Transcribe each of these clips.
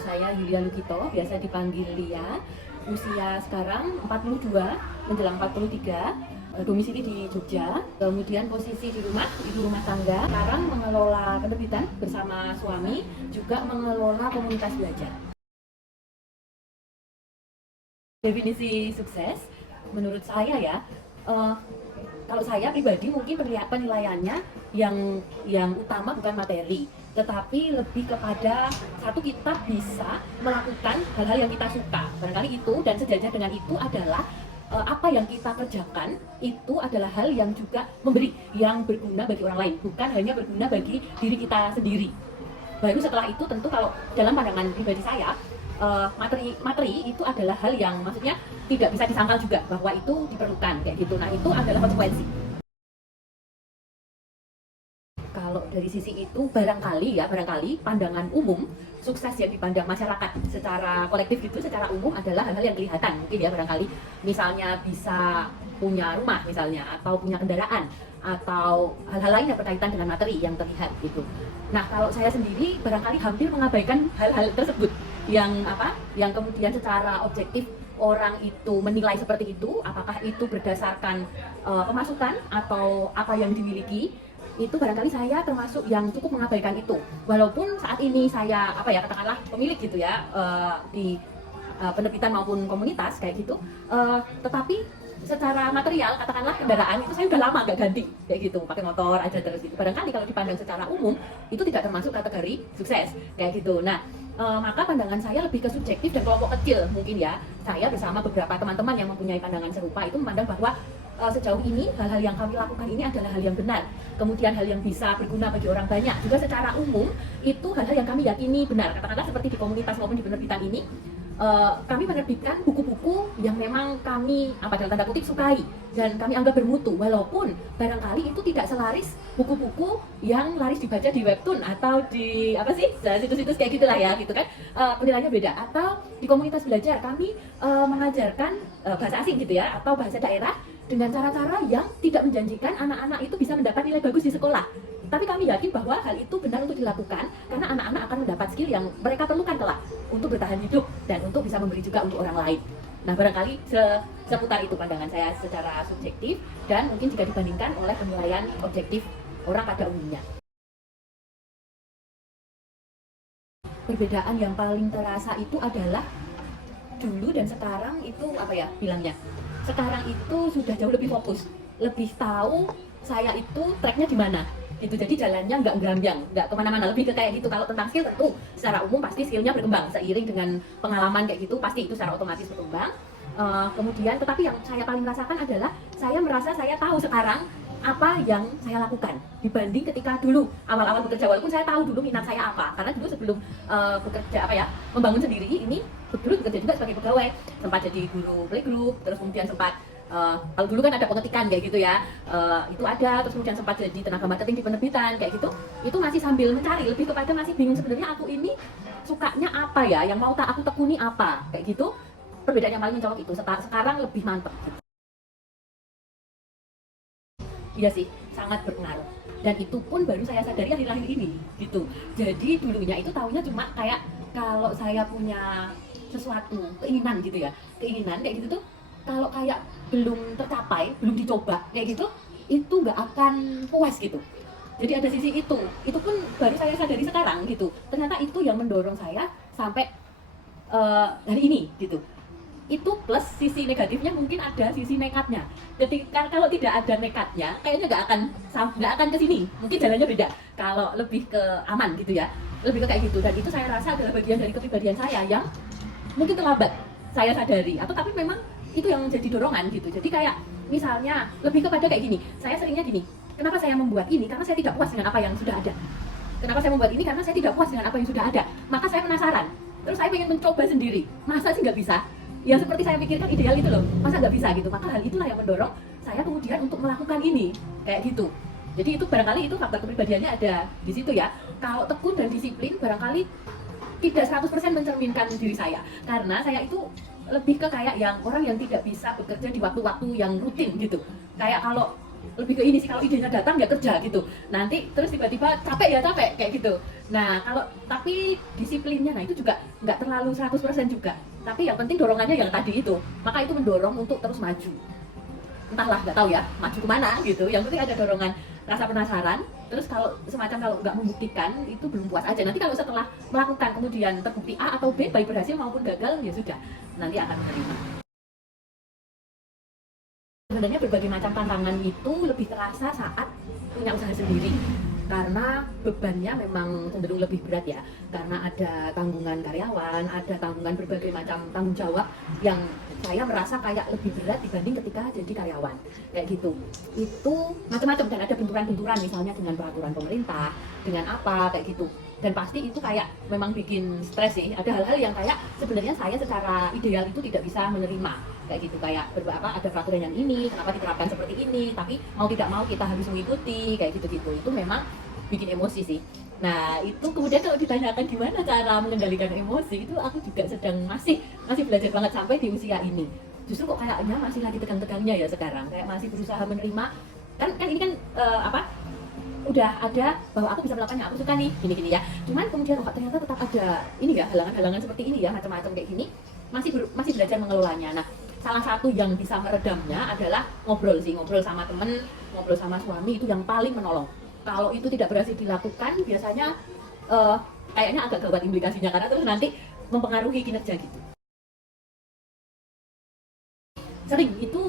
saya Yulia Lukito, biasa dipanggil Lia. Usia sekarang 42, menjelang 43. Domisili di Jogja, kemudian posisi di rumah, ibu rumah tangga. Sekarang mengelola penerbitan bersama suami, juga mengelola komunitas belajar. Definisi sukses, menurut saya ya, kalau saya pribadi mungkin penilaiannya yang utama bukan materi, tetapi lebih kepada satu kita bisa melakukan hal-hal yang kita suka. Barangkali itu dan sejajar dengan itu adalah apa yang kita kerjakan itu adalah hal yang juga memberi, yang berguna bagi orang lain, bukan hanya berguna bagi diri kita sendiri. Baru setelah itu tentu kalau dalam pandangan pribadi saya, materi itu adalah hal yang maksudnya tidak bisa disangkal juga bahwa itu diperlukan kayak gitu. Nah, itu adalah konsekuensi. Kalau dari sisi itu barangkali pandangan umum sukses yang dipandang masyarakat secara kolektif gitu, secara umum adalah hal-hal yang kelihatan mungkin ya, barangkali misalnya bisa punya rumah misalnya, atau punya kendaraan, atau hal-hal lain yang berkaitan dengan materi yang terlihat gitu. Nah, kalau saya sendiri barangkali hampir mengabaikan hal-hal tersebut yang kemudian secara objektif orang itu menilai seperti itu, apakah itu berdasarkan pemasukan atau apa yang dimiliki. Itu barangkali saya termasuk yang cukup mengabaikan itu. Walaupun saat ini saya katakanlah pemilik gitu ya, di penerbitan maupun komunitas kayak gitu, tetapi secara material katakanlah kendaraan itu saya udah lama gak ganti kayak gitu, pakai motor aja terus gitu. Barangkali kalau dipandang secara umum itu tidak termasuk kategori sukses kayak gitu. Nah, maka pandangan saya lebih ke subjektif dan kelompok kecil mungkin ya. Saya bersama beberapa teman-teman yang mempunyai pandangan serupa itu memandang bahwa sejauh ini hal-hal yang kami lakukan ini adalah hal yang benar, kemudian hal yang bisa berguna bagi orang banyak. Juga secara umum itu hal-hal yang kami yakini benar. Katakanlah seperti di komunitas maupun di penerbitan ini, kami menerbitkan buku-buku yang memang kami dalam tanda kutip sukai dan kami anggap bermutu, walaupun barangkali itu tidak selaris buku-buku yang laris dibaca di webtoon atau di situs-situs kayak gitulah ya gitu kan. Penilaiannya beda. Atau di komunitas belajar kami mengajarkan bahasa asing gitu ya, atau bahasa daerah dengan cara-cara yang tidak menjanjikan anak-anak itu bisa mendapat nilai bagus di sekolah. Tapi kami yakin bahwa hal itu benar untuk dilakukan karena anak-anak akan mendapat skill yang mereka perlukan kelak untuk bertahan hidup dan untuk bisa memberi juga untuk orang lain. Nah, barangkali seputar itu pandangan saya secara subjektif dan mungkin jika dibandingkan oleh penilaian objektif orang pada umumnya. Perbedaan yang paling terasa itu adalah dulu dan sekarang itu bilangnya. Sekarang itu sudah jauh lebih fokus, lebih tahu saya itu tracknya di mana gitu. Jadi jalannya nggak gerambyang, nggak kemana-mana, lebih ke kayak gitu. Kalau tentang skill tentu secara umum pasti skillnya berkembang seiring dengan pengalaman kayak gitu, pasti itu secara otomatis berkembang. Kemudian tetapi yang saya paling rasakan adalah saya merasa saya tahu sekarang apa yang saya lakukan dibanding ketika dulu awal-awal bekerja, walaupun saya tahu dulu minat saya apa, karena dulu sebelum bekerja membangun sendiri ini, dulu bekerja juga sebagai pegawai, sempat jadi guru playgroup, terus kemudian sempat kalau dulu kan ada pengetikan kayak gitu ya, itu ada, terus kemudian sempat jadi tenaga marketing di penerbitan kayak gitu. Itu masih sambil mencari, lebih kepada masih bingung sebenarnya aku ini sukanya apa ya, yang mau tak aku tekuni apa kayak gitu. Perbedaan yang paling mencolok itu sekarang lebih mantep gitu. Iya sih, sangat berpengaruh. Dan itu pun baru saya sadari akhir-akhir ini gitu. Jadi dulunya itu tahunya cuma kayak kalau saya punya sesuatu keinginan gitu ya, keinginan kayak gitu tuh kalau kayak belum tercapai, belum dicoba kayak gitu, itu nggak akan puas gitu. Jadi ada sisi itu pun baru saya sadari sekarang gitu. Ternyata itu yang mendorong saya sampai hari ini gitu. Itu plus sisi negatifnya, mungkin ada sisi nekatnya. Ketika kalau tidak ada nekatnya, kayaknya nggak akan ke sini. Mungkin jalannya beda. Kalau lebih ke aman gitu ya, lebih ke kayak gitu. Dan itu saya rasa adalah bagian dari kepribadian saya yang mungkin terlambat saya sadari. Atau tapi memang itu yang jadi dorongan gitu. Jadi kayak misalnya lebih kepada kayak gini. Saya seringnya gini. Kenapa saya membuat ini? Karena saya tidak puas dengan apa yang sudah ada. Kenapa saya membuat ini? Karena saya tidak puas dengan apa yang sudah ada. Maka saya penasaran. Terus saya ingin mencoba sendiri. Masa sih nggak bisa? Ya seperti saya pikirkan ideal itu loh, masa nggak bisa gitu. Maka hal itulah yang mendorong saya kemudian untuk melakukan ini kayak gitu. Jadi itu barangkali itu faktor kepribadiannya ada di situ ya. Kalau tekun dan disiplin barangkali tidak 100% mencerminkan diri saya, karena saya itu lebih ke kayak yang orang yang tidak bisa bekerja di waktu-waktu yang rutin gitu. Kayak kalau lebih ke ini sih, kalau idenya datang ya kerja gitu, nanti terus tiba-tiba capek ya capek kayak gitu. Nah kalau tapi disiplinnya, nah itu juga nggak terlalu 100% juga, tapi yang penting dorongannya yang tadi itu, maka itu mendorong untuk terus maju. Entahlah, nggak tahu ya maju kemana gitu, yang penting ada dorongan, rasa penasaran. Terus kalau semacam kalau nggak membuktikan itu belum puas aja, nanti kalau setelah melakukan kemudian terbukti A atau B baik berhasil maupun gagal ya sudah, nanti akan menerima. Sebenarnya berbagai macam tantangan itu lebih terasa saat punya usaha sendiri, karena bebannya memang cenderung lebih berat ya, karena ada tanggungan karyawan, ada tanggungan berbagai macam tanggung jawab yang saya merasa kayak lebih berat dibanding ketika jadi karyawan kayak gitu. Itu macam-macam, dan ada benturan-benturan misalnya dengan peraturan pemerintah, dengan apa kayak gitu, dan pasti itu kayak memang bikin stres sih. Ada hal-hal yang kayak sebenarnya saya secara ideal itu tidak bisa menerima kayak gitu, kayak apa ada peraturan yang ini kenapa diterapkan seperti ini, tapi mau tidak mau kita harus mengikuti kayak gitu-gitu. Itu memang bikin emosi sih. Nah itu kemudian kalau ditanyakan gimana cara mengendalikan emosi, itu aku juga sedang masih belajar banget sampai di usia ini. Justru kok kayaknya masih lagi tegang-tegangnya ya sekarang, kayak masih berusaha menerima. Kan ini kan udah ada bahwa aku bisa melakukannya, aku suka nih gini-gini ya. Cuman kemudian ternyata tetap ada ini ya, halangan-halangan seperti ini ya, macam-macam kayak gini. Masih belajar mengelolanya. Nah, salah satu yang bisa meredamnya adalah ngobrol sih, ngobrol sama temen, ngobrol sama suami, itu yang paling menolong. Kalau itu tidak berhasil dilakukan, biasanya kayaknya agak gawat implikasinya, karena terus nanti mempengaruhi kinerja gitu. Sering itu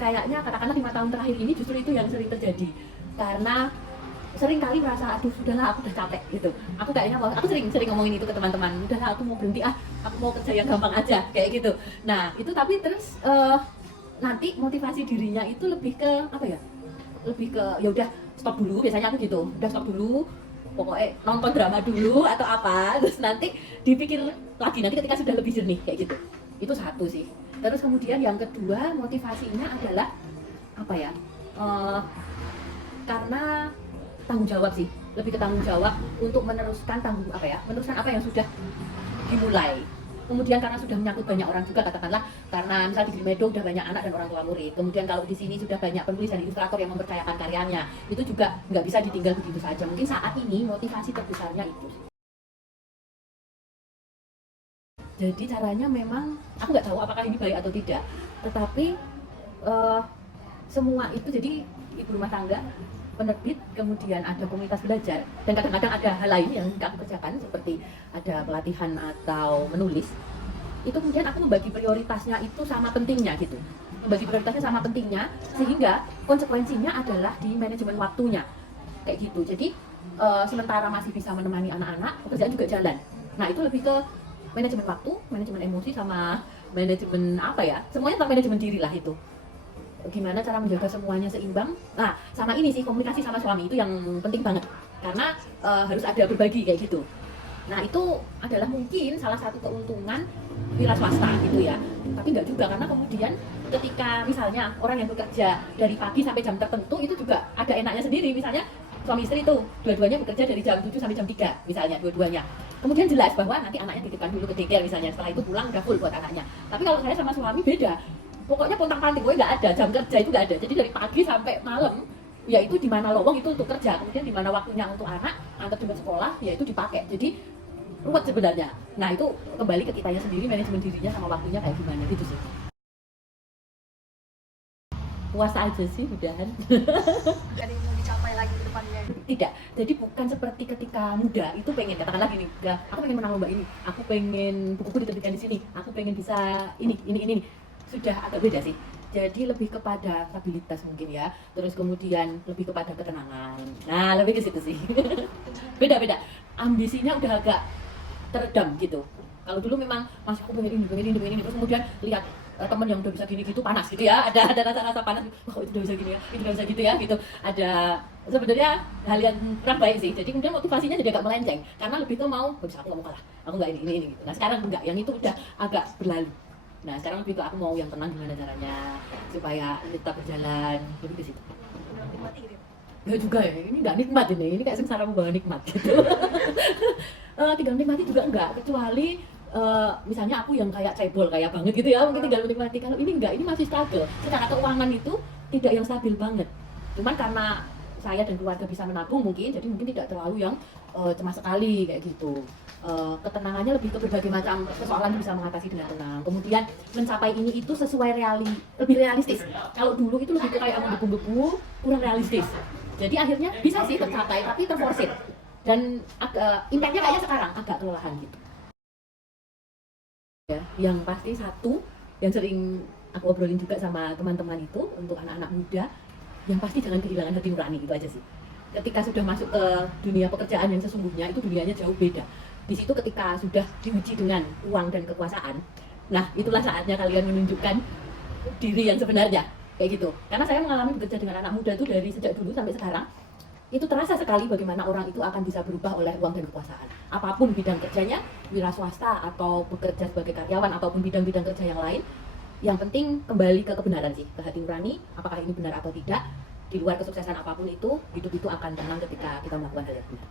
kayaknya katakanlah 5 tahun terakhir ini justru itu yang sering terjadi, karena sering kali merasa aduh sudahlah aku udah capek gitu, aku kayaknya mau, aku sering ngomongin itu ke teman-teman, udahlah aku mau berhenti, aku mau kerja yang gampang aja kayak gitu. Nah itu tapi terus nanti motivasi dirinya itu lebih ke apa ya, lebih ke ya udah stop dulu, biasanya aku gitu, udah stop dulu, pokoknya nonton drama dulu atau apa, terus nanti dipikir lagi nanti ketika sudah lebih jernih kayak gitu. Itu satu sih. Terus kemudian yang kedua motivasinya adalah apa ya, karena tanggung jawab sih, lebih ke tanggung jawab untuk meneruskan meneruskan apa yang sudah dimulai. Kemudian karena sudah menyangkut banyak orang juga, katakanlah karena misalnya di Grimedo udah banyak anak dan orang tua murid, kemudian kalau di sini sudah banyak penulis dan ilustrator yang mempercayakan karyanya, itu juga nggak bisa ditinggal begitu saja. Mungkin saat ini motivasi terbesarnya itu. Jadi caranya memang aku nggak tahu apakah ini baik atau tidak, tetapi semua itu jadi ibu rumah tangga, penerbit, kemudian ada komunitas belajar, dan kadang-kadang ada hal lain yang aku kerjakan seperti ada pelatihan atau menulis. Itu kemudian aku membagi prioritasnya itu sama pentingnya gitu, membagi prioritasnya sama pentingnya, sehingga konsekuensinya adalah di manajemen waktunya kayak gitu. Jadi sementara masih bisa menemani anak-anak, pekerjaan juga jalan. Nah itu lebih ke manajemen waktu, manajemen emosi, sama manajemen apa ya, semuanya tentang manajemen diri lah itu. Gimana cara menjaga semuanya seimbang. Nah sama ini sih, komunikasi sama suami itu yang penting banget, karena harus ada berbagi kayak gitu. Nah itu adalah mungkin salah satu keuntungan wira swasta gitu ya, tapi nggak juga, karena kemudian ketika misalnya orang yang bekerja dari pagi sampai jam tertentu itu juga ada enaknya sendiri. Misalnya suami istri itu dua-duanya bekerja dari jam 7 sampai jam 3 misalnya, dua-duanya. Kemudian jelas bahwa nanti anaknya titipkan dulu ke daycare misalnya, setelah itu pulang udah full buat anaknya. Tapi kalau saya sama suami beda, pokoknya pontang-panting, gue nggak ada, jam kerja itu nggak ada. Jadi dari pagi sampai malam, ya itu di mana lowong itu untuk kerja, kemudian di mana waktunya untuk anak, antar jemput sekolah, ya itu dipakai. Jadi ruwet sebenarnya. Nah itu kembali ke kitanya sendiri, manajemen dirinya sama waktunya kayak gimana gitu sih. Puasa aja sih, udahan. Ada yang mau dicapai lagi ke depannya? Tidak, jadi bukan seperti ketika muda itu pengen, katakanlah gini, aku pengen menang lomba ini, aku pengen bukuku diterbitkan di sini, aku pengen bisa ini. Sudah agak beda sih. Jadi lebih kepada stabilitas mungkin ya, terus kemudian lebih kepada ketenangan. Nah lebih ke situ sih. Beda. Ambisinya udah agak teredam gitu. Kalau dulu memang masih aku pengen ini, terus kemudian lihat teman yang udah bisa gini gitu panas gitu ya, ada rasa panas, oh itu udah bisa gini ya, itu udah bisa gitu ya gitu. Ada sebenarnya hal yang kurang baik sih. Jadi kemudian motivasinya jadi agak melenceng, karena lebih tuh mau bisa, aku nggak mau kalah, aku nggak ini gitu. Nah sekarang enggak, yang itu udah agak berlalu. Nah sekarang lebih tuh aku mau yang tenang, gimana caranya supaya tetap berjalan, lebih ke situ. Nikmati gitu. Ya juga ya, ini nggak nikmat ini kayak sengsara membawa nikmat gitu. Tinggal nikmati juga enggak, kecuali misalnya aku yang kayak cebol kayak banget gitu ya, mungkin tinggal menikmati. Kalau ini enggak, ini masih struggle. Secara keuangan itu tidak yang stabil banget. Cuman karena saya dan keluarga bisa menabung mungkin, jadi mungkin tidak terlalu yang cemas sekali kayak gitu. Ketenangannya lebih ke berbagai macam persoalan bisa mengatasi dengan tenang. Kemudian mencapai ini itu sesuai lebih realistis. Kalau dulu itu lebih ke kayak menggebu-gebu, kurang realistis. Jadi akhirnya bisa sih tercapai, tapi terforsir. Dan impactnya kayaknya sekarang agak kelelahan gitu. Ya, yang pasti satu yang sering aku obrolin juga sama teman-teman itu untuk anak-anak muda, yang pasti jangan kehilangan hati nurani, itu aja sih. Ketika sudah masuk ke dunia pekerjaan yang sesungguhnya, itu dunianya jauh beda. Di situ ketika sudah diuji dengan uang dan kekuasaan, nah itulah saatnya kalian menunjukkan diri yang sebenarnya, kayak gitu. Karena saya mengalami bekerja dengan anak muda itu dari sejak dulu sampai sekarang, itu terasa sekali bagaimana orang itu akan bisa berubah oleh uang dan kekuasaan. Apapun bidang kerjanya, wira swasta atau bekerja sebagai karyawan ataupun bidang-bidang kerja yang lain, yang penting kembali ke kebenaran sih, ke hati nurani, apakah ini benar atau tidak. Di luar kesuksesan apapun itu, hidup itu akan tenang ketika kita melakukan hal yang benar.